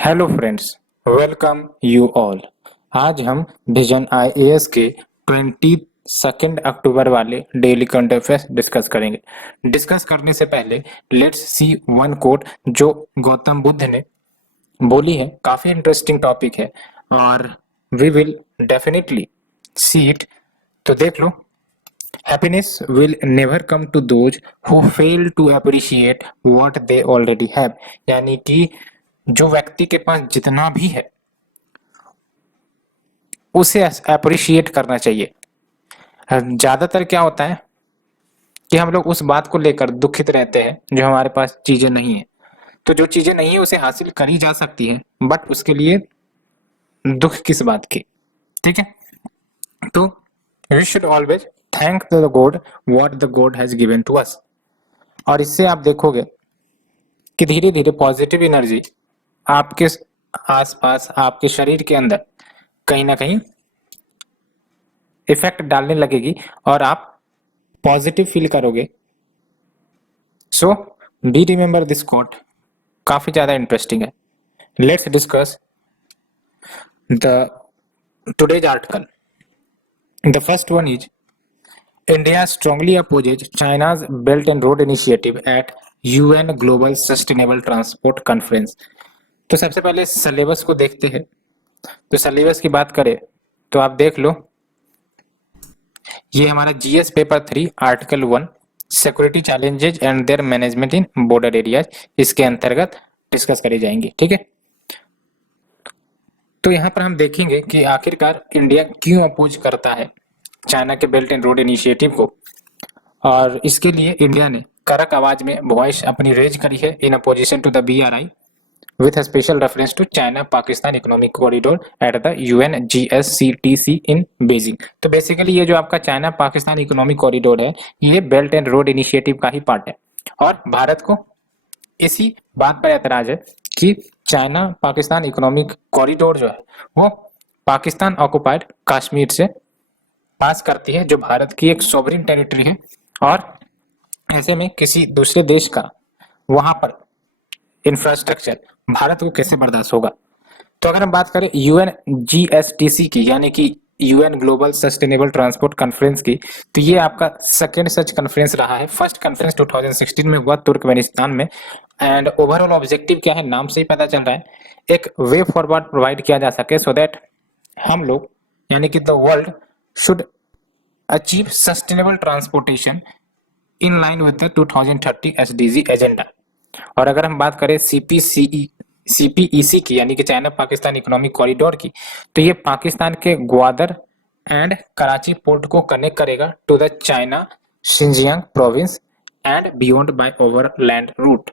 Hello friends, welcome you all. आज हम vision IAS के 22 अक्टूबर वाले डेली करंट अफेयर्स डिस्कस करेंगे। डिस्कस करने से पहले लेट्स सी वन कोट जो गौतम बुद्ध ने बोली है। काफी इंटरेस्टिंग टॉपिक है और we will definitely see it. तो देख लो। Happiness will never come to those who fail to appreciate what they already have. यानी कि जो व्यक्ति के पास जितना भी है उसे अप्रिशिएट करना चाहिए। ज्यादातर क्या होता है कि हम लोग उस बात को लेकर दुखित रहते हैं जो हमारे पास चीजें नहीं है। तो जो चीजें नहीं है उसे हासिल करी जा सकती है, बट उसके लिए दुख किस बात की। ठीक है, तो we should always thank the God what the God has given to us. और इससे आप देखोगे कि धीरे धीरे पॉजिटिव एनर्जी आपके आसपास, आपके शरीर के अंदर कहीं ना कहीं इफेक्ट डालने लगेगी और आप पॉजिटिव फील करोगे। सो बी रिमेंबर दिस कोट, काफी ज्यादा इंटरेस्टिंग है। Let's discuss the today's article. The first one is India strongly opposes China's Belt and Road Initiative at UN Global Sustainable Transport Conference. तो सबसे पहले सिलेबस को देखते हैं। तो सिलेबस की बात करें तो आप देख लो, ये हमारा GS paper 3 article 1 security challenges and there management in border areas, इसके अंतर्गत डिस्कस करी जाएंगी। ठीक है, तो यहाँ पर हम देखेंगे कि आखिरकार इंडिया क्यों अपोज करता है चाइना के बेल्ट एंड रोड इनिशिएटिव को, और इसके लिए इंडिया ने कड़क आवाज में वॉइस अपनी रेज करी है in opposition to the BRI with a special reference to China Pakistan Economic Corridor at the UNGSCTC in Beijing। तो बेसिकली ये जो आपका चाइना पाकिस्तान इकोनॉमिक कॉरिडोर है, ये बेल्ट एंड रोड इनिशिएटिव का ही पार्ट है और भारत को इसी बात पर ऐतराज है कि चाइना पाकिस्तान इकोनॉमिक कॉरिडोर जो है वो पाकिस्तान ऑक्युपाइड कश्मीर से पास करती है, जो भारत की एक सोवरेन टेरिटरी है। और ऐसे में किसी दूसरे देश का वहां पर इंफ्रास्ट्रक्चर भारत को कैसे बर्दाश्त होगा। तो अगर हम बात करें यूएनजीएसटीसी की, यानी कि UN global sustainable transport conference की, तो ये आपका सेकेंड सच कॉन्फ्रेंस रहा है। फर्स्ट कॉन्फ्रेंस 2016 में हुआ तुर्कमेनिस्तान में। एंड ओवरऑल ऑब्जेक्टिव क्या है, नाम से ही पता चल रहा है, एक वे फॉरवर्ड प्रोवाइड किया जा सके सो दैट हम लोग यानी कि the world should achieve sustainable transportation in line with the 2030 SDG agenda. और अगर हम बात करें सीपीईसी की, यानी कि चाइना पाकिस्तान इकोनॉमिक कॉरिडोर की, तो ये पाकिस्तान के ग्वादर एंड कराची पोर्ट को कनेक्ट करेगा to the China Xinjiang province and beyond by overland route.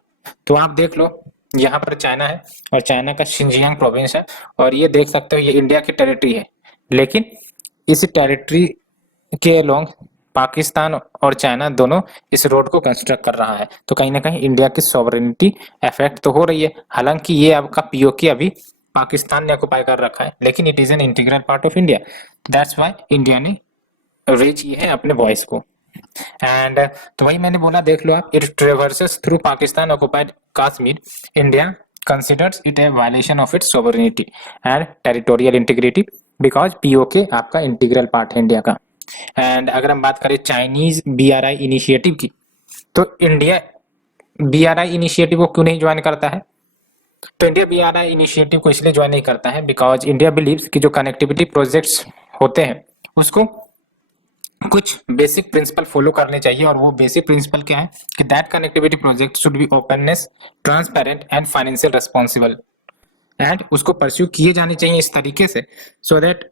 तो आप देख लो, यहाँ पर चाइना है और चाइना का शिनजियांग प्रोविंस है, और ये देख सकते हो ये इंडिया की टेरिटरी है, लेकिन इस टेरिटरी के अलोंग पाकिस्तान और चाइना दोनों इस रोड को कंस्ट्रक्ट कर रहा है। तो कहीं ना कहीं इंडिया की सॉवरेनिटी अफेक्ट तो हो रही है। हालांकि ये आपका पीओके अभी पाकिस्तान ने ऑक्युपाई कर रखा है, लेकिन it is an integral part of India. That's why India ने रेज किए है अपने वॉइस को। एंड तो वही मैंने बोला, देख लो आप, it traverses through Pakistan occupied Kashmir. India considers it a violation of its sovereignty and territorial integrity because POK आपका इंटीग्रल पार्ट है इंडिया का। एंड अगर हम बात करें चाइनीज बीआरआई इनिशिएटिव की, तो इंडिया बीआरआई इनिशिएटिव को क्यों नहीं ज्वाइन करता है? तो इंडिया बीआरआई इनिशिएटिव को इसलिए ज्वाइन नहीं करता है बिकॉज इंडिया बिलीव्स कि जो कनेक्टिविटी प्रोजेक्ट्स होते हैं उसको कुछ बेसिक प्रिंसिपल फॉलो करने चाहिए, और वो बेसिक प्रिंसिपल क्या है कि that connectivity project should be openness, transparent and financial responsible, and उसको परस्यू किए जाने चाहिए इस तरीके से सो दैट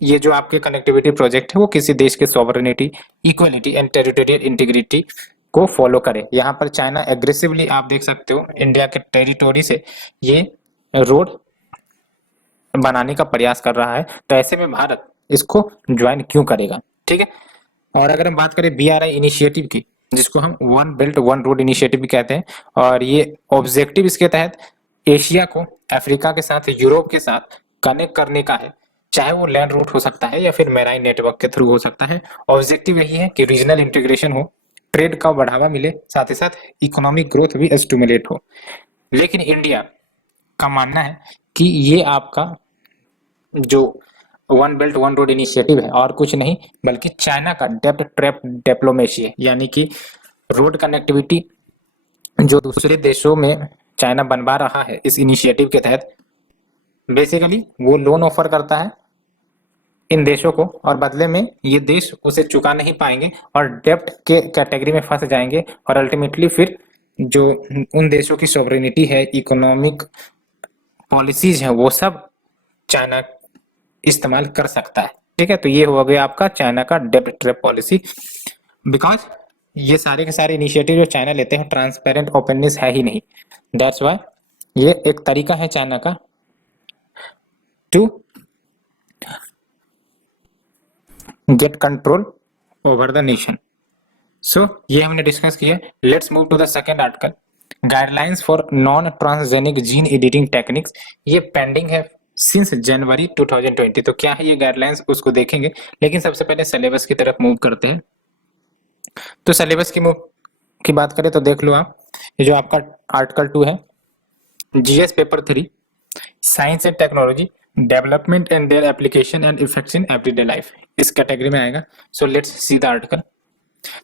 ये जो आपके कनेक्टिविटी प्रोजेक्ट है वो किसी देश के sovereignty, equality and territorial integrity को फॉलो करे। यहाँ पर चाइना एग्रेसिवली आप देख सकते हो इंडिया के टेरिटोरी से ये रोड बनाने का प्रयास कर रहा है, तो ऐसे में भारत इसको ज्वाइन क्यों करेगा? ठीक है, और अगर हम बात करें बीआरआई इनिशिएटिव की, जिसको हम one belt one road initiative भी कहते हैं, और ये ऑब्जेक्टिव इसके तहत एशिया को अफ्रीका के साथ, यूरोप के साथ कनेक्ट करने का है, चाहे वो लैंड रूट हो सकता है या फिर मैराइन नेटवर्क के थ्रू हो सकता है। ऑब्जेक्टिव यही है कि रीजनल इंटीग्रेशन हो, ट्रेड का बढ़ावा मिले, साथ ही साथ इकोनॉमिक ग्रोथ भी स्टिमुलेट हो। लेकिन इंडिया का मानना है कि ये आपका जो one belt one road initiative है और कुछ नहीं बल्कि चाइना का डेप्थ ट्रैप डिप्लोमेसी है, यानी कि रोड कनेक्टिविटी जो दूसरे देशों में चाइना बनवा रहा है इस इनिशिएटिव के तहत, बेसिकली वो लोन ऑफर करता है इन देशों को और बदले में ये देश उसे चुका नहीं पाएंगे और डेब्ट के कैटेगरी में फंस जाएंगे और अल्टीमेटली फिर जो उन देशों की सॉवरेनिटी है, इकोनॉमिक पॉलिसीज है, वो सब चाइना इस्तेमाल कर सकता है। ठीक है, तो ये हो गया आपका चाइना का डेब्ट ट्रैप पॉलिसी। बिकॉज ये सारे के सारे इनिशिएटिव जो चाइना लेते हैं ट्रांसपेरेंट ओपननेस है ही नहीं, दैट्स वाई ये एक तरीका है चाइना का to get control over the nation. So ये हमने डिस्कस किया। Let's move to the second article, guidelines for non transgenic gene editing techniques. ये पेंडिंग है सिंस जनवरी 2020। तो क्या है ये गाइडलाइंस, उसको देखेंगे, लेकिन सबसे पहले सिलेबस की तरफ मूव करते हैं। तो सिलेबस की बात करें तो देख लो आप, ये जो आपका आर्टिकल 2 है, GS paper 3, science and technology development and their application and effects in everyday life, इस कैटेगरी में आएगा। So let's see the article.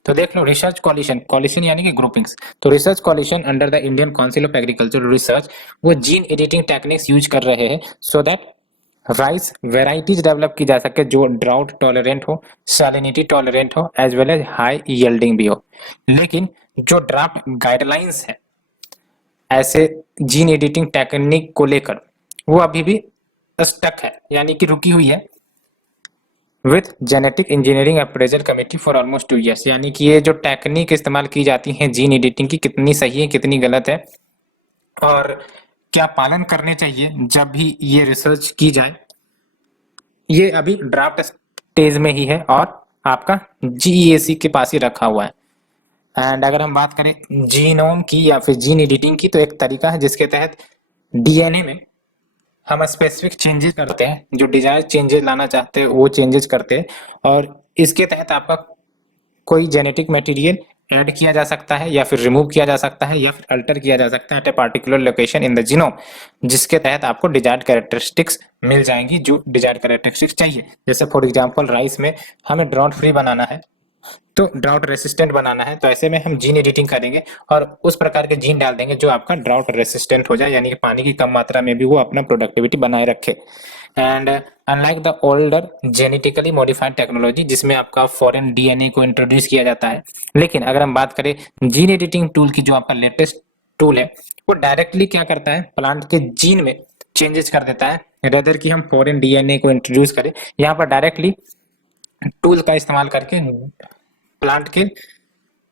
तो देख लो, रिसर्च कॉलिशन, कॉलिशन यानी कि ग्रुपिंग्स। तो research coalition under the Indian Council of Agriculture Research वो gene editing techniques use कर रहे हैं so that rice varieties develop की जा सके जो ड्राउट टॉलरेंट हो, सैलिनिटी टॉलरेंट हो, as well as high yielding भी हो। लेकिन जो ड्राफ्ट गाइडलाइंस है ऐसे जीन एडिटिंग टेक्निक को लेकर वो अभी भी स्टक है, यानी कि रुकी हुई है with genetic engineering appraisal committee for almost 2 years. यानी कि ये जो टेक्निक इस्तेमाल की जाती है जीन एडिटिंग की, कितनी सही है कितनी गलत है और क्या पालन करने चाहिए जब भी ये रिसर्च की जाए, ये अभी ड्राफ्ट स्टेज में ही है और आपका जीईएसी के पास ही रखा हुआ है। एंड अगर हम बात करें जीनोम की या फिर जीन एडिटिंग की, तो एक तरीका है जिसके तहत डीएनए में हम स्पेसिफिक चेंजेस करते हैं, जो डिजायर्ड चेंजेस लाना चाहते हैं वो चेंजेस करते हैं और इसके तहत आपका कोई जेनेटिक मटेरियल ऐड किया जा सकता है या फिर रिमूव किया जा सकता है या फिर अल्टर किया जा सकता है at a particular location in the genome, जिसके तहत आपको डिजायर्ड कैरेक्टरिस्टिक्स मिल जाएंगी जो डिजायर्ड कैरेक्टरिस्टिक्स चाहिए। जैसे फॉर एग्जांपल राइस में हमें ड्राउट फ्री बनाना है तो ड्राउट रेसिस्टेंट बनाना है, तो ऐसे में हम जीन एडिटिंग करेंगे और उस प्रकार के जीन डाल देंगे जो आपका ड्राउट रेसिस्टेंट हो जाए, यानी कि पानी की कम मात्रा में भी वो अपना प्रोडक्टिविटी बनाए रखे। And unlike the older genetically modified technology जिसमें आपका फॉरेन डीएनए को इंट्रोड्यूस किया जाता है, लेकिन अगर हम बात करें जीन एडिटिंग टूल की, जो आपका लेटेस्ट टूल है वो डायरेक्टली क्या करता है, प्लांट के जीन में चेंजेस कर देता है रेदर कि हम फॉरेन डीएनए को इंट्रोड्यूस करें। यहाँ पर डायरेक्टली टूल का इस्तेमाल करके प्लांट के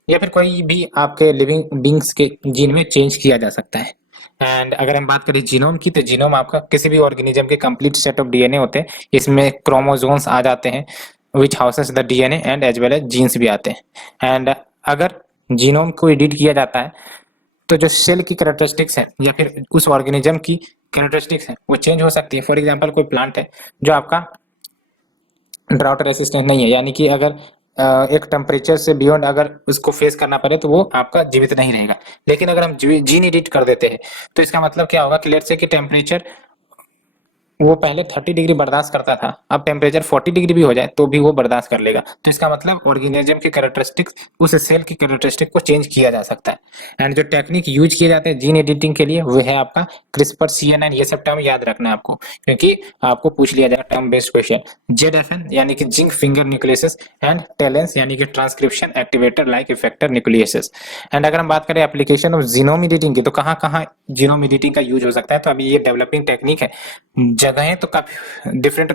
या फिर कोई भी आपके लिविंग बींग्स के जीन में चेंज किया जा सकता है। एंड अगर हम बात करें जीनोम की, तो जीनोम आपका किसी भी ऑर्गेनिज्म के कंप्लीट सेट ऑफ डीएनए होते हैं, इसमें क्रोमोसोम्स आ जाते हैं which houses the DNA and as well as genes भी आते हैं। एंड अगर जीनोम को एडिट किया जाता है तो जो सेल की कैरेक्टरिस्टिक्स है या फिर उस ऑर्गेनिज्म की कैरेक्टरिस्टिक्स है वो चेंज हो सकती है। फॉर एग्जाम्पल कोई प्लांट है जो आपका ड्राउट रेसिस्टेंट नहीं है, यानी कि अगर एक टेम्परेचर से बियॉन्ड अगर उसको फेस करना पड़े तो वो आपका जीवित नहीं रहेगा। लेकिन अगर हम जीन एडिट कर देते हैं तो इसका मतलब क्या होगा कि लेट्स से कि टेम्परेचर वो पहले 30 डिग्री बर्दाश्त करता था, अब टेम्परेचर 40 डिग्री भी हो जाए तो भी वो बर्दाश्त कर लेगा। तो इसका मतलब ऑर्गेनिज्म की कैरेक्टरिस्टिक्स उस सेल की कैरेक्टरिस्टिक को चेंज किया जा सकता है। एंड जो टेक्निक यूज किए जाते हैं जीन एडिटिंग के लिए वो है आपका क्रिस्पर CNN। ये सब टर्म याद रखना है आपको, क्योंकि आपको पूछ लिया जाएगा टर्म बेस्ड क्वेश्चन। ZFN यानी कि जिंक फिंगर न्यूक्लियस एंड टेलेंस यानी कि transcription activator like effector nucleus. And अगर हम बात करें एप्लीकेशन ऑफ जीनोम एडिटिंग की, तो कहाँ कहाँ जीनोम एडिटिंग का यूज हो सकता है, तो अभी ये डेवलपिंग टेक्निक है, जगहें तो काफी डिफरेंट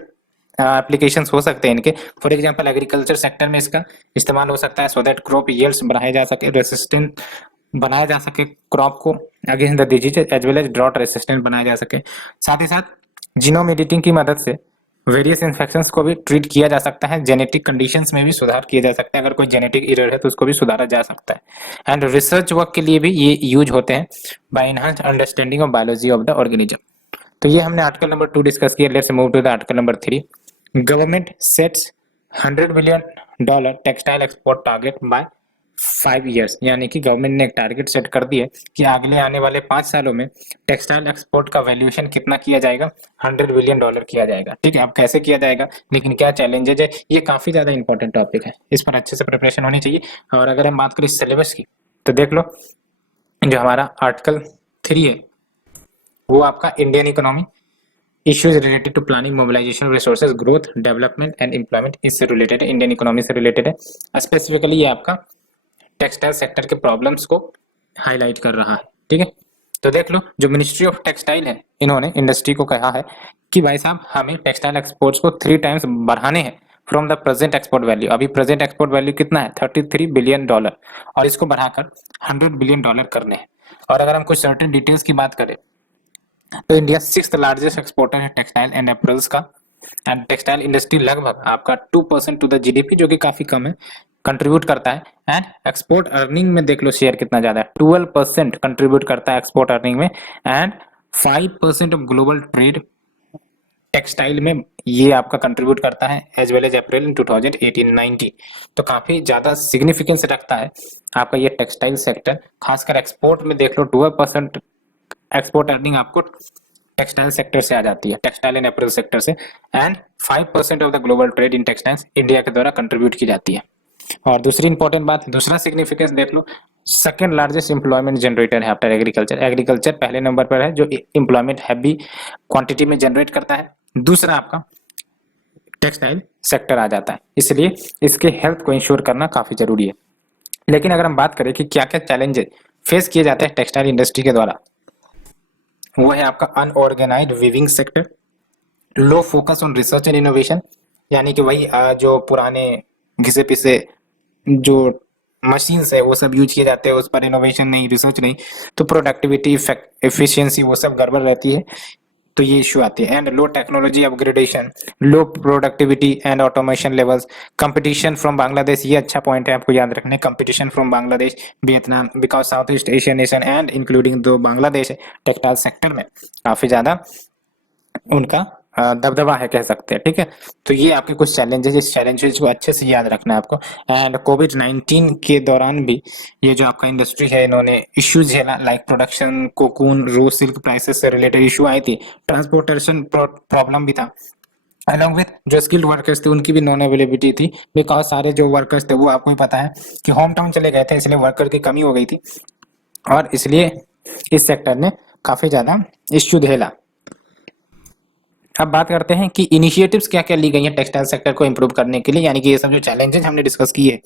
एप्लीकेशंस हो सकते हैं इनके। फॉर एग्जांपल एग्रीकल्चर सेक्टर में इसका इस्तेमाल हो सकता है सो दैट क्रॉप यील्ड्स बढ़ाए जा सके, रेसिस्टेंट बनाया जा सके क्रॉप को against the disease as well as drought resistant बनाया जा सके। साथ ही साथ जीनोम एडिटिंग की मदद से वेरियस इन्फेक्शंस को भी ट्रीट किया जा सकता है, जेनेटिक कंडीशंस में भी सुधार किया जा सकता है, अगर कोई जेनेटिक एरर है तो उसको भी सुधारा जा सकता है। एंड रिसर्च वर्क के लिए भी ये यूज होते हैं by enhanced understanding of biology of the organism. तो ये हमने आर्टिकल नंबर 2 डिस्कस किया। Let's move to the article number 3। Government sets $100 billion textile export target by 5 years, यानी कि गवर्नमेंट ने एक टारगेट सेट कर दिया कि अगले आने वाले 5 सालों में टेक्सटाइल एक्सपोर्ट का वैल्यूएशन कितना किया जाएगा, $100 बिलियन किया जाएगा। ठीक है, अब कैसे किया जाएगा, लेकिन क्या चैलेंजेज है, ये काफी ज्यादा इंपॉर्टेंट टॉपिक है, इस पर अच्छे से प्रिपरेशन होनी चाहिए। और अगर हम बात करें सिलेबस की, तो देख लो जो हमारा आर्टिकल 3 है वो आपका Indian economy, issues related to planning, mobilisation, resources, growth, development and employment, इससे रिलेटेड है, इंडियन इकोनॉमी से रिलेटेड है। स्पेसिफिकली ये आपका टेक्सटाइल सेक्टर के प्रॉब्लम्स को हाईलाइट कर रहा है। ठीक है, तो देख लो जो मिनिस्ट्री ऑफ टेक्सटाइल है, इन्होंने इंडस्ट्री को कहा है कि भाई साहब हमें टेक्सटाइल एक्सपोर्ट्स को 3 टाइम्स बढ़ाने हैं from the present export value. अभी प्रेजेंट एक्सपोर्ट वैल्यू कितना है, $33 बिलियन, और इसको बढ़ाकर $100 बिलियन करने हैं। और अगर हम कुछ सर्टेन डिटेल्स की बात करें तो इंडिया 6th लार्जेस्ट एक्सपोर्टर है टेक्सटाइल एंड एपरल्स का, एंड टेक्सटाइल इंडस्ट्री लगभग आपका 2% टू द जीडीपी, जो कि काफी कम है, कंट्रीब्यूट करता है। एंड एक्सपोर्ट अर्निंग में देख लो शेयर कितना ज्यादा है, 12% कंट्रीब्यूट करता है एक्सपोर्ट अर्निंग में, and 5% of global trade textile में ये आपका कंट्रीब्यूट करता है, एज वेल एज अप्रैल इन 2018-19। तो काफी ज्यादा सिग्निफिकेंस रखता है आपका ये टेक्सटाइल सेक्टर, खासकर एक्सपोर्ट में देख लो 12% एक्सपोर्ट अर्निंग आपको टेक्सटाइल सेक्टर से आ जाती है, टेक्सटाइल एंड अप्रैल सेक्टर से, and 5% of the global trade in textiles India के द्वारा कंट्रीब्यूट की जाती है। और दूसरी इंपॉर्टेंट बात, दूसरा सिग्निफिकेंस देख लो, सेकंड लार्जेस्ट एम्प्लॉयमेंट जनरेटर है आफ्टर एग्रीकल्चर, एग्रीकल्चर पहले नंबर पर है जो एम्प्लॉयमेंट हैवी क्वांटिटी में जनरेट करता है, दूसरा आपका टेक्सटाइल सेक्टर आ जाता है, इसलिए इसके हेल्थ को इंश्योर करना काफी जरूरी है। लेकिन अगर हम बात करें कि क्या क्या चैलेंजेस फेस किए जाते हैं टेक्सटाइल इंडस्ट्री के द्वारा, वो है आपका unorganised weaving sector, low focus on research and innovation, यानी कि वही जो पुराने घिसे पिसे जो मशीन्स है वो सब यूज किए जाते हैं, उस पर इनोवेशन नहीं, रिसर्च नहीं, तो प्रोडक्टिविटी, एफिशिएंसी वो सब गड़बड़ रहती है, तो ये इश्यू आती है। And low technology upgradation, low productivity and automation levels, competition from Bangladesh, ये अच्छा पॉइंट है आपको याद रखने, competition from Bangladesh, Vietnam, because south east Asian nation and including दो बांग्लादेश है, टेक्सटाइल सेक्टर में काफी ज्यादा उनका दबदबा है कह सकते हैं। ठीक है, तो ये आपके कुछ चैलेंजेस, इस चैलेंजेस को अच्छे से याद रखना है आपको। एंड कोविड-19 के दौरान भी ये जो आपका इंडस्ट्री है, इन्होंने इश्यूज झेला, लाइक प्रोडक्शन, कोकून, रो सिल्क प्राइसेस से रिलेटेड इशू आई थी, ट्रांसपोर्टेशन प्रॉब्लम भी था, अलॉन्ग विथ जो स्किल्ड वर्कर्स थे उनकी भी नॉन अवेलेबिलिटी थी, बिकॉज सारे जो वर्कर्स थे वो आपको ही पता है कि होम टाउन चले गए थे, इसलिए वर्कर की कमी हो गई थी, और इसलिए इस सेक्टर ने काफी ज्यादा इश्यू झेला। अब बात करते हैं कि इनिशिएटिव्स क्या क्या ली गई हैं टेक्सटाइल सेक्टर को इंप्रूव करने के लिए, यानी कि ये सब जो चैलेंजेस हमने डिस्कस किए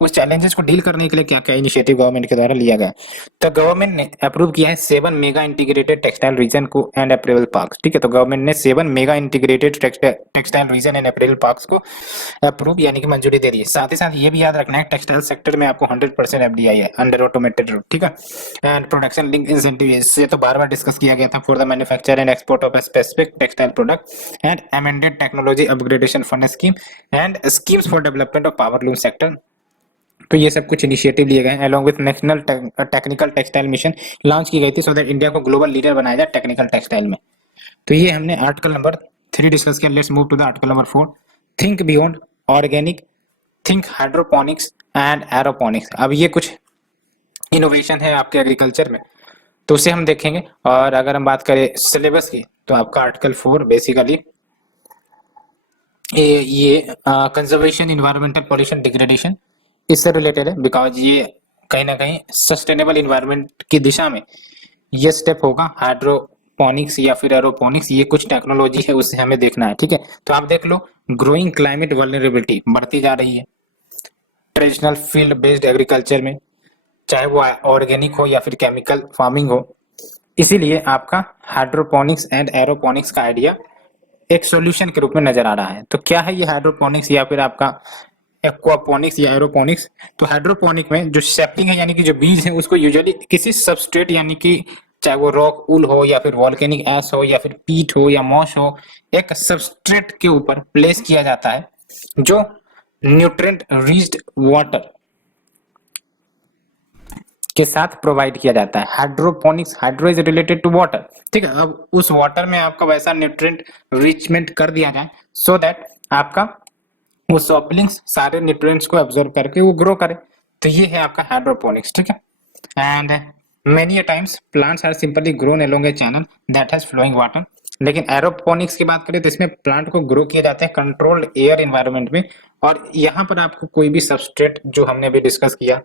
उस चैलेंजेस को डील करने के लिए क्या क्या इनिशिएटिव गवर्नमेंट के द्वारा लिया गया। तो गवर्नमेंट ने अप्रूव किया है 7 मेगा इंटीग्रेटेड टेक्सटाइल रीजन को एंड अप्रेल पार्क्स। ठीक है, तो गवर्नमेंट ने 7 mega integrated textile reason and April parks को अप्रूव यानी कि मंजूरी दे दी है। साथ ही साथ ये भी याद रखना है टेक्सटाइल सेक्टर में आपको 100% एफडीआई है, अंडर ऑटोमेटेड रूट। ठीक है, एंड प्रोडक्शन लिंक इंसेंटिव, इससे तो बार बार डिस्कस किया गया था, for the manufacture and export of specific textile product and amended technology upgradation fund scheme and schemes for development of power loom sector। तो ये सब कुछ इनिशिएटिव लिए गए हैं, along with national technical textile mission launch की गई थी, सो दैट इंडिया को ग्लोबल लीडर बनाया जाए टेक्निकल टेक्सटाइल में। तो ये हमने आर्टिकल नंबर 3 डिस्कस किया। Let's move to the article number 4, think beyond organic, think hydroponics and aeroponics. अब ये कुछ इनोवेशन है आपके एग्रीकल्चर में, तो उसे हम देखेंगे। और अगर हम बात करें सिलेबस की, तो आपका आर्टिकल 4 बेसिकली ये कंजर्वेशन, इन्वायरमेंटल पॉल्यूशन, डिग्रेडेशन, इससे रिलेटेड है, बिकॉज ये कहीं ना कहीं सस्टेनेबल इन्वायरमेंट की दिशा में ये स्टेप होगा। हाइड्रोपोनिक्स या फिर एरोपोनिक्स, ये कुछ टेक्नोलॉजी है, उससे हमें देखना है। ठीक है, तो आप देख लो, ग्रोइंग क्लाइमेट वल्नरेबिलिटी बढ़ती जा रही है ट्रेडिशनल फील्ड बेस्ड एग्रीकल्चर में, चाहे वो ऑर्गेनिक हो या फिर केमिकल फार्मिंग हो, इसीलिए आपका हाइड्रोपोनिक्स एंड एरोपोनिक्स का आइडिया एक सॉल्यूशन के रूप में नजर आ रहा है। तो क्या है ये हाइड्रोपोनिक्स या फिर आपका एक्वापोनिक्स या एरोपोनिक्स? तो हाइड्रोपोनिक में जो सैपलिंग है यानी कि जो बीज है उसको यूजुअली किसी सबस्ट्रेट यानी कि चाहे वो रॉक उल हो या फिर वॉल्केनिक एश हो या फिर पीट हो या मॉस हो, एक सबस्ट्रेट के ऊपर प्लेस किया जाता है जो न्यूट्रिएंट रिच्ड वाटर के साथ प्रोवाइड किया जाता है। Hydroponics, hydro is related to water. ठीक है, अब उस वाटर में आपका वैसा न्यूट्रिएंट रिचमेंट कर दिया जाए सो दैट आपका वो सॉपलिंग्स सारे न्यूट्रिएंट्स को एब्जॉर्ब करके वो ग्रो करे। तो ये है आपका हाइड्रोपोनिक्स, ठीक है। And many times plants are simply grown along a channel that has flowing water. लेकिन एरोपोनिक्स की बात करें तो इसमें प्लांट को ग्रो किया जाता है कंट्रोल्ड एयर एनवायरनमेंट में, और यहाँ पर आपको कोई भी सबस्ट्रेट जो हमने अभी डिस्कस किया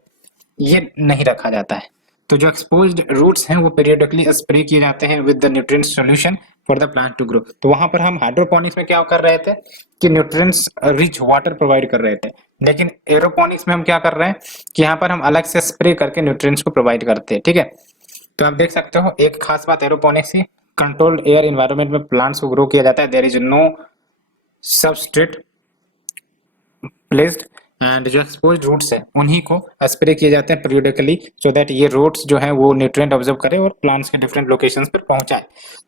ये नहीं रखा जाता है। तो जो एक्सपोज्ड रूट्स हैं वो पीरियडिकली स्प्रे किए जाते हैं with the nutrient solution for the plant to grow. तो वहां पर हम हाइड्रोपोनिक्स में क्या कर रहे थे कि न्यूट्रिएंट्स रिच वाटर प्रोवाइड कर रहे थे, लेकिन एरोपोनिक्स में हम क्या कर रहे हैं कि यहाँ पर हम अलग से स्प्रे करके न्यूट्रिएंट्स को प्रोवाइड करते हैं, ठीक है। तो आप देख सकते हो एक खास बात एरोपोनिक्स की, कंट्रोल्ड एयर एनवायरनमेंट में प्लांट्स को ग्रो किया जाता है, there is no substrate placed, and जो एक्सपोज्ड रूट्स है उन्हीं को स्प्रे किए जाते हैं पीरियडिकली सो दैट ये रूट्स जो है वो न्यूट्रिएंट ऑब्जर्व करे और प्लांट्स के डिफरेंट लोकेशंस पर पहुंचाए।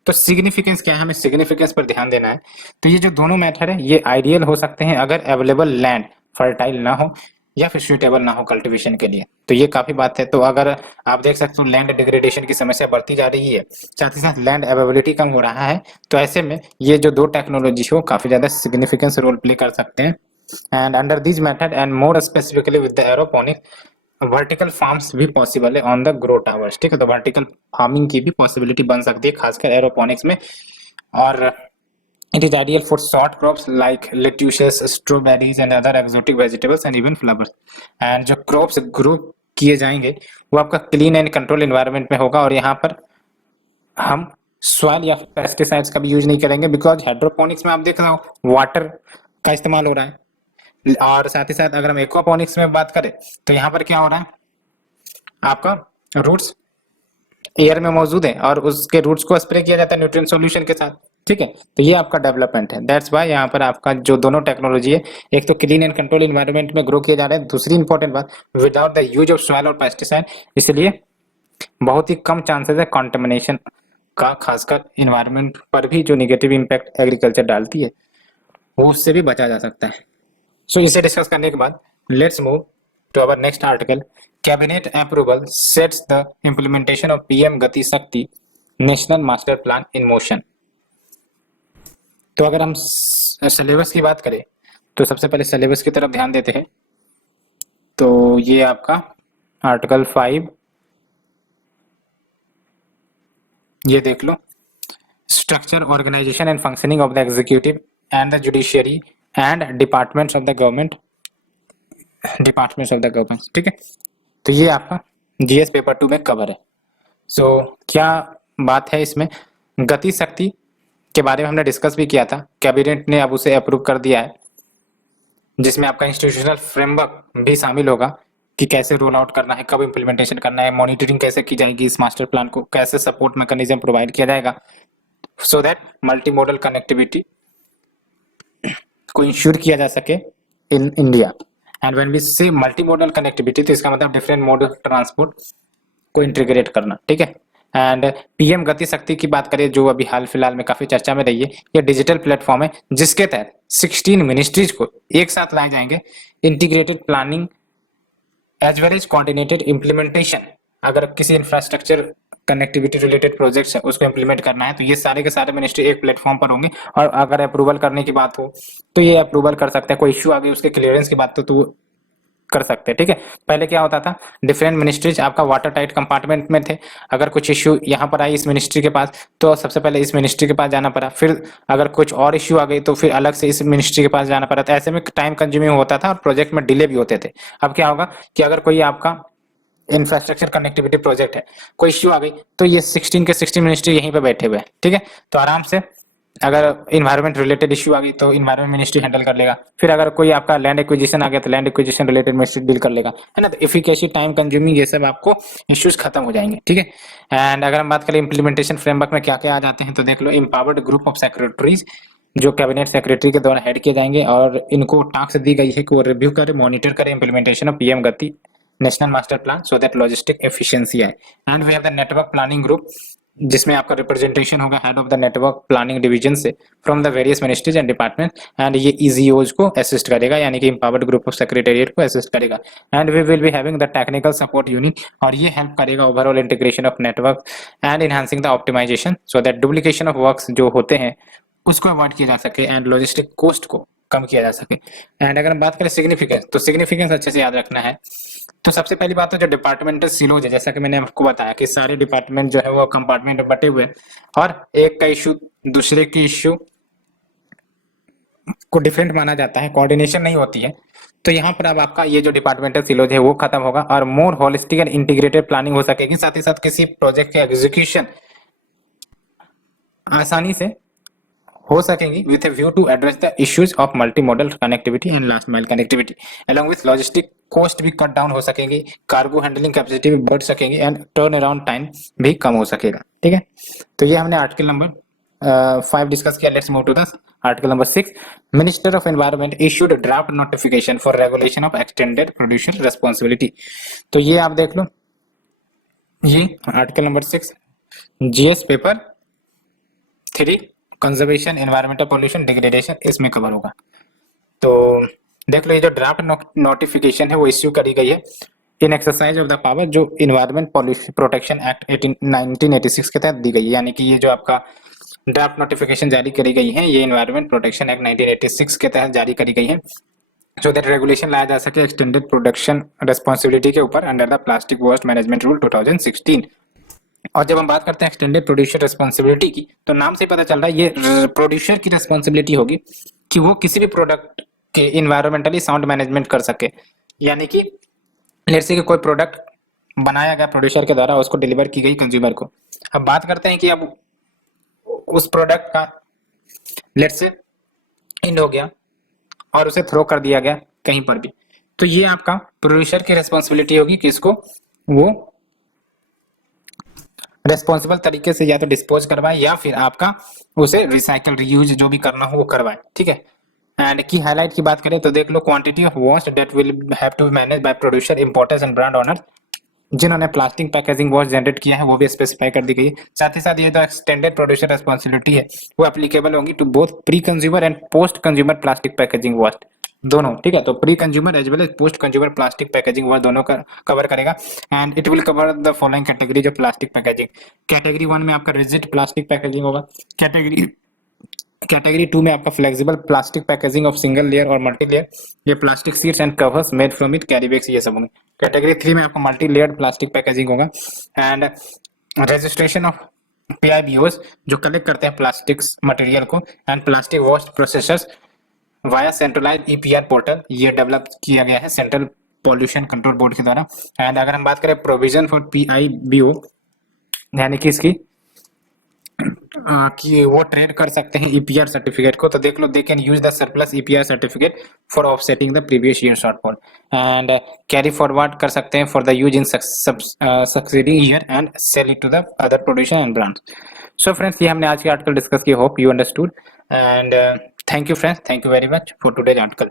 तो सिग्निफिकेंस क्या है, हमें सिग्निफिकेंस पर ध्यान देना है। तो ये जो दोनों मेथड है ये आइडियल हो सकते हैं अगर अवेलेबल लैंड फर्टाइल ना हो या फिर सुइटेबल ना हो कल्टीवेशन के लिए। तो ये काफी बात है। तो अगर आप देख सकते हो लैंड डिग्रेडेशन की समस्या बढ़ती जा रही है, साथ ही साथ लैंड अवेलेबिलिटी कम हो रहा है, तो ऐसे में ये जो दो टेक्नोलॉजी है वो काफी ज्यादा सिग्निफिकेंस रोल प्ले कर सकते हैं। And under these method and more specifically with the aeroponic, vertical farms भी पॉसिबल है ऑन द ग्रो टावर्स, ठीक है। तो वर्टिकल फार्मिंग की भी पॉसिबिलिटी बन सकती है खासकर एरोपोनिक्स में। और it is ideal for short crops like lettuces, strawberries and other exotic vegetables and even flowers. And जो क्रॉप्स ग्रो किए जाएंगे वो आपका क्लीन एंड कंट्रोल एनवायरनमेंट में होगा, और यहाँ पर हम सॉइल या पेस्टिसाइड्स का भी यूज नहीं करेंगे, बिकॉज हाइड्रोपोनिक्स में आप देख रहे हो वाटर का इस्तेमाल हो रहा है। और साथ ही साथ अगर हम एक्वापोनिक्स में बात करें तो यहाँ पर क्या हो रहा है, आपका रूट्स एयर में मौजूद है और उसके रूट्स को स्प्रे किया जाता है न्यूट्रिएंट सॉल्यूशन के साथ, ठीक है। तो ये आपका डेवलपमेंट है, दैट्स वाई यहाँ पर आपका जो दोनों टेक्नोलॉजी है, एक तो क्लीन एंड कंट्रोल इन्वायरमेंट में ग्रो किए जा रहे हैं, दूसरी इंपॉर्टेंट बात without the use of soil और पेस्टिसाइड, इसलिए बहुत ही कम चांसेस है कॉन्टेमिनेशन का, खासकर इन्वायरमेंट पर भी जो निगेटिव इम्पैक्ट एग्रीकल्चर डालती है वो उससे भी बचा जा सकता है। सो इसे डिस्कस करने के बाद let's move to our next article. Cabinet approval sets the implementation of PM Gati Shakti national master plan in motion. तो अगर हम सिलेबस की बात करें तो सबसे पहले सिलेबस की तरफ ध्यान देते हैं। तो ये आपका आर्टिकल 5 ये देख लो, structure organisation and functioning of the executive and the judiciary and departments of the government, ठीक है। तो ये आपका जीएस पेपर 2 में कवर है। सो क्या बात है इसमें, गति शक्ति के बारे में हमने डिस्कस भी किया था, कैबिनेट ने अब उसे अप्रूव कर दिया है, जिसमें आपका इंस्टीट्यूशनल फ्रेमवर्क भी शामिल होगा कि कैसे रोल आउट करना है, कब इम्प्लीमेंटेशन करना है, मॉनिटरिंग कैसे की जाएगी, इस मास्टर प्लान को कैसे सपोर्ट मैकेनिज्म प्रोवाइड किया जाएगा so that multi modal connectivity को इंश्योर किया जा सके in India. And when we say multi modal connectivity तो इसका मतलब डिफरेंट मोड ऑफ ट्रांसपोर्ट को इंटीग्रेट करना, ठीक है। एंड पीएम गति शक्ति की बात करें जो अभी हाल फिलहाल में काफी चर्चा में रही है, यह डिजिटल प्लेटफॉर्म है जिसके तहत 16 मिनिस्ट्रीज को एक साथ लाए जाएंगे, integrated planning as well as coordinated implementation. अगर किसी इंफ्रास्ट्रक्चर कनेक्टिविटी रिलेटेड प्रोजेक्ट्स है उसको इंप्लीमेंट करना है तो ये सारे के सारे मिनिस्ट्री एक प्लेटफॉर्म पर होंगे, और अगर अप्रूवल करने की बात हो तो ये अप्रूवल कर सकते हैं, कोई इश्यू आ गई उसके क्लियरेंस की बात तो कर सकते हैं, ठीक है। पहले क्या होता था, डिफरेंट मिनिस्ट्रीज आपका वाटर टाइट कंपार्टमेंट में थे, अगर कुछ इश्यू यहाँ पर आई इस मिनिस्ट्री के पास तो सबसे पहले इस मिनिस्ट्री के पास जाना पड़ा, फिर अगर कुछ और इश्यू आ गई तो फिर अलग से इस मिनिस्ट्री के पास जाना पड़ा, तो ऐसे में टाइम कंज्यूमिंग होता था और प्रोजेक्ट में डिले भी होते थे। अब क्या होगा कि अगर कोई आपका इंफ्रास्ट्रक्चर कनेक्टिविटी प्रोजेक्ट है, कोई इश्यू आ गई तो ये 16 के 16 मिनिस्ट्री यहीं पे बैठे हुए हैं, ठीक है। तो आराम से अगर इन्वायरमेंट रिलेटेड इश्यू आ गई तो इन्वायरमेंट मिनिस्ट्री हैंडल कर लेगा, फिर अगर कोई आपका लैंड एक्विजिशन आ गया तो land acquisition related ministry deal कर लेगा, है ना। तो इफिकेसी, टाइम कंज्यूमिंग, ये सब आपको इश्यूज खत्म हो जाएंगे, ठीक है। एंड अगर हम बात करें इम्प्लीमेंटेशन फ्रेमवर्क में क्या क्या आ जाते हैं तो देख लो, एम्पावर्ड ग्रुप ऑफ सेक्रेटरीज जो कैबिनेट सेक्रेटरी के द्वारा हेड किए जाएंगे, और इनको टास्क दी गई है कि वो रिव्यू करे, मॉनिटर करे implementation of PM Gati national master plan so that logistic efficiency आए। And we have the network planning group जिसमें आपका रिप्रेजेंटेशन होगा head of the network planning division से from the various ministries and department, and ये EGoS को assist करेगा, यानी कि एम्पावर्ड ग्रुप ऑफ सेक्रेटेरिएट को असिस्ट करेगा। And we will be having the technical support unit, और ये हेल्प करेगा overall integration of network and enhancing the optimisation so that duplication of works जो होते हैं उसको अवॉइड किया जा सके, एंड लॉजिस्टिक कॉस्ट को कम किया जा सके। एंड अगर हम बात करें सिग्निफिकेंस, तो सिग्निफिकेंस अच्छे से याद रखना है। तो सबसे पहली बात तो जो डिपार्टमेंटल सिलोज है, जैसा कि मैंने आपको बताया कि सारे डिपार्टमेंट जो है वो कंपार्टमेंट में बटे हुए हैं और एक का इश्यू दूसरे की इश्यू को डिफरेंट माना जाता है, कोऑर्डिनेशन नहीं होती है। तो यहाँ पर अब आपका ये जो डिपार्टमेंटल सिलोज है वो खत्म होगा और मोर होलिस्टिक एंड इंटीग्रेटेड प्लानिंग हो सकेगी। साथ ही साथ किसी प्रोजेक्ट के एग्जीक्यूशन आसानी से हो सकेंगी with a view to address the issues of multi modal connectivity and last mile connectivity along with logistic cost भी कट डाउन हो सकेंगी, कार्गो हैंडलिंग कैपेसिटी भी बढ़ सकेंगी एंड टर्न अराउंड टाइम भी कम हो सकेगा। ठीक है, तो ये हमने आर्टिकल नंबर 5 डिस्कस किया। Let's move to the article number 6। Minister of environment issued draft notification for regulation of extended producer responsibility. तो ये आप देख लो, ये article number 6 GS paper 3 conservation environmental pollution degradation इसमें कवर होगा। तो देख लो, ये जो ड्राफ्ट नोटिफिकेशन है वो इश्यू करी गई है इन एक्सरसाइज ऑफ द पावर जो इन्वायरमेंट पॉल्यूशन प्रोटेक्शन एक्ट 1986 के तहत दी गई है। यानी कि ये जो आपका ड्राफ्ट नोटिफिकेशन जारी करी गई है ये इन्वायरमेंट प्रोटेक्शन एक्ट 1986 के तहत जारी करी गई है, सो दैट रेगुलेशन लाया जा सके एक्सटेंडेड प्रोडक्शन रिस्पांसिबिलिटी के ऊपर under the plastic waste management rule 2016। और जब हम बात करते हैं एक्सटेंडेड प्रोड्यूसर रिस्पांसिबिलिटी की, तो नाम से पता चल रहा है ये प्रोड्यूसर की रिस्पांसिबिलिटी होगी कि वो किसी भी प्रोडक्ट के इन्वायरमेंटली साउंड मैनेजमेंट कर सके। यानी कि लेट्स से कि कोई प्रोडक्ट बनाया गया प्रोड्यूसर के द्वारा, उसको डिलीवर की गई कंज्यूमर को। अब बात करते हैं कि अब उस प्रोडक्ट का लेट्स से एंड हो गया और उसे थ्रो कर दिया गया कहीं पर भी, तो ये आपका प्रोड्यूसर की रिस्पांसिबिलिटी होगी कि इसको वो रेस्पॉन्सिबल तरीके से या तो डिस्पोज करवाए या फिर आपका उसे रिसाइकल रीयूज जो भी करना हो वो करवाए। ठीक है, एंड की हाईलाइट की बात करें तो देख लो, quantity of waste that will have to be manage by producer importers and brand owner जिन्होंने प्लास्टिक पैकेजिंग वेस्ट जनरेट किया है वो भी स्पेसिफाई कर दी गई है। साथ ही साथ ये जो एक्सटेंडेड प्रोड्यूसर रिस्पांसिबिलिटी है वो एप्लीकेबल होगी to both pre consumer and post consumer plastic packaging waste दोनों। ठीक है, तो pre consumer as well as post consumer plastic packaging waste दोनों का कवर करेगा। And it will cover the following categories of plastic packaging. Category 1 में आपका rigid plastic packaging होगा। कैटेगरी 2 में आपका flexible plastic packaging of single layer और multi layer, ये plastic sheets and covers made from it, carry bags, ये सब होंगे। कैटेगरी 3 में आपका मल्टी लेयर्ड प्लास्टिक पैकेजिंग होगा। एंड रजिस्ट्रेशन ऑफ PIBOs जो कलेक्ट करते हैं प्लास्टिक्स मटेरियल को and plastic waste processors via centralised EPR portal, ये डेवलप किया गया है सेंट्रल पॉल्यूशन कंट्रोल बोर्ड के द्वारा। एंड अगर हम बात करें प्रोविजन फॉर PIBO यानी कि इसकी कि वो ट्रेड कर सकते हैं EPR सर्टिफिकेट को, तो देख लो, they can use the surplus EPR certificate for offsetting the previous year shortfall and carry forward कर सकते हैं for the use in succeeding year and sell it to the other producer and brands. So friends, ये हमने आज के article discuss किया, hope you understood and thank you friends, thank you very much for today's article.